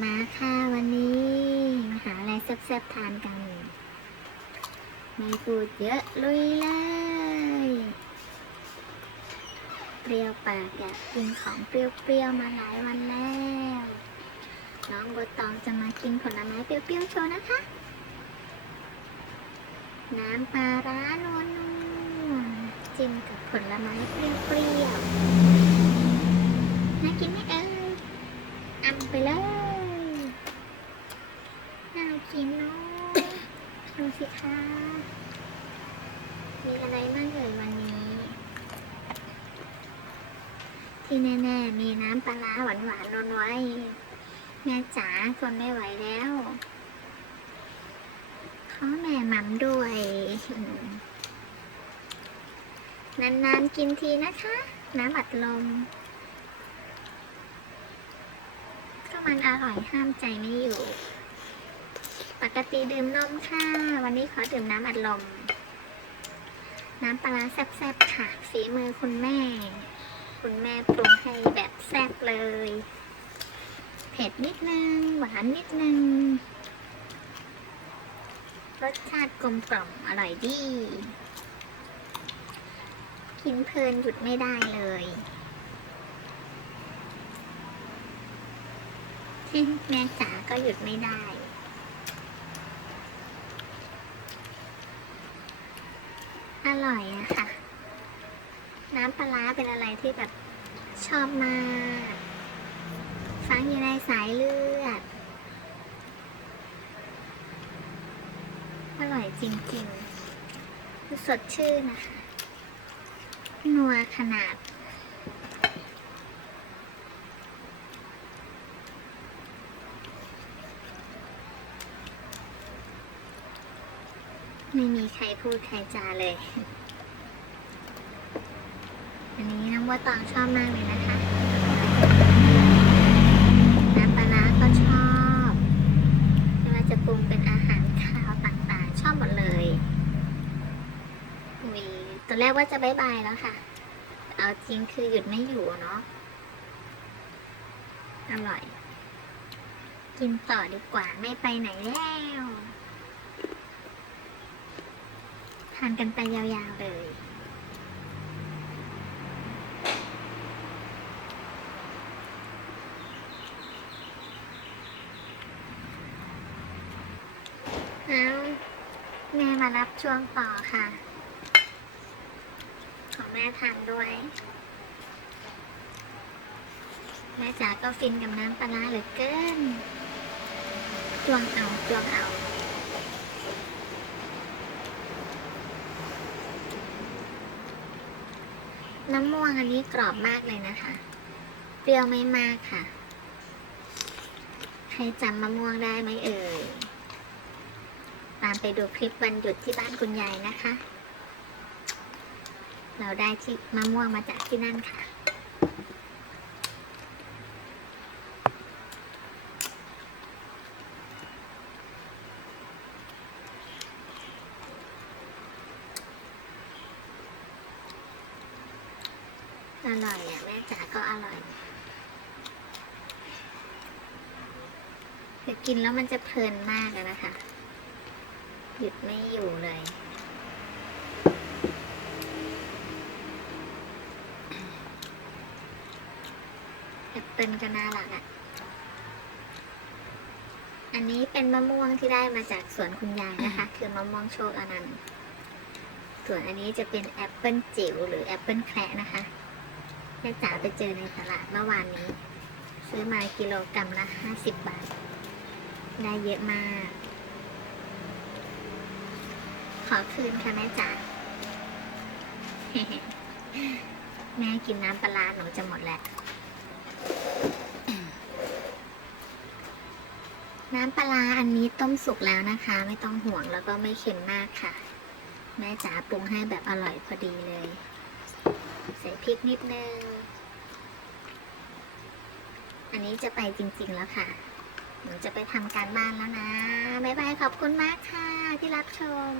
มาค่ะวันนี้มาหาอะไรแซ่บๆทานกัน ไม่พูดเยอะลุยเลย เปรี้ยวปากอยากกินของเปรี้ยวๆมาหลายวันแล้ว น้องโบตองจะมากินผลไม้เปรี้ยวๆโชว์นะคะ น้ำปลาร้านวลๆจิ้มกับผลไม้เปรี้ยวๆน่ากินไหมเอ่ยมไปเลย น่ากินเนาะดูสิคะ มีอะไรบ้างเอ่ยวันนี้ ที่แน่ๆมีน้ำปลาร้าหวานๆนนไว้ แม่จ๋าทนไม่ไหวแล้วขอแม่หมัมด้วย นานๆกินทีนะคะ น้ำอัดลมก็มันอร่อยห้ามใจไม่อยู่ ปกติดื่มนมค่ะ วันนี้ขอดื่มน้ำอัดลม น้ำปลาแซ่บๆค่ะฝีมือคุณแม่ คุณแม่ปรุงให้แบบแซ่บเลย เผ็ดนิดนึง หวานนิดนึง รสชาติกลมกล่อมอร่อยดี กินเพลินหยุดไม่ได้เลยแม่จ๋าก็หยุดไม่ได้อร่อยอะค่ะ น้ำปลาเป็นอะไรที่แบบชอบมากฟังอยู่ในสายเลือด อร่อยจริงๆ สดชื่นนะคะ นัวขนาดไม่มีใครพูดใครจาเลย อันนี้น้องว่าตองชอบมากเลยนะคะน้ำปลาร้าก็ชอบไม่ว่าจะปรุงเป็นอาหารคาวต่างๆ ชอบหมดเลยมีตัวแรกว่าจะบายบายแล้วค่ะ เอาจริงคือหยุดไม่อยู่เนาะอร่อย กินต่อดีกว่าไม่ไปไหนแล้วทานกันไปยาวๆเลย เอาแม่มารับช่วงต่อค่ะ ขอแม่ทานด้วย แม่จ๋าก็ฟินกับน้ำปลาร้าเหลือเกินจวงเอาจวงเอาน้ำม่วงอันนี้กรอบมากเลยนะคะ เปรี้ยวไม่มากค่ะ ใครจำมะม่วงได้ไหมเอ่ยามไปดูคลิปวันหยุดที่บ้านคุณยายนะคะ เราได้ที่มะม่วงมาจากที่นั่นค่ะ อร่อยอะ แม่จ๋าก็อร่อยคือกินแล้วมันจะเพลินมากนะคะ หยุดไม่อยู่เลยแอปเปิลก็น่ารักอะ อันนี้เป็นมะม่วงที่ได้มาจากสวนคุณยายนะคะ คือมะม่วงโชคอนันต์ส่วนอันนี้จะเป็นแอปเปิลจิ๋วหรือแอปเปิลแคระนะคะแม่จ๋าไปเจอในตลาดเมื่อวานนี้ ซื้อมากิโลกรัมละห้าสิบบาท ได้เยอะมาก อคืนค่ะแม่จ๋าแม่กินน้ำปลาหนูจะหมดแล้ว น้ำปลาร้าอันนี้ต้มสุกแล้วนะคะ ไม่ต้องห่วงแล้วก็ไม่เค็มมากค่ะ แม่จ๋าปรุงให้แบบอร่อยพอดีเลย ใส่พริกนิดนึง อันนี้จะไปจริง ๆแล้วค่ะ หนูจะไปทำการบ้านแล้วนะ บ๊ายบายขอบคุณมากค่ะที่รับชม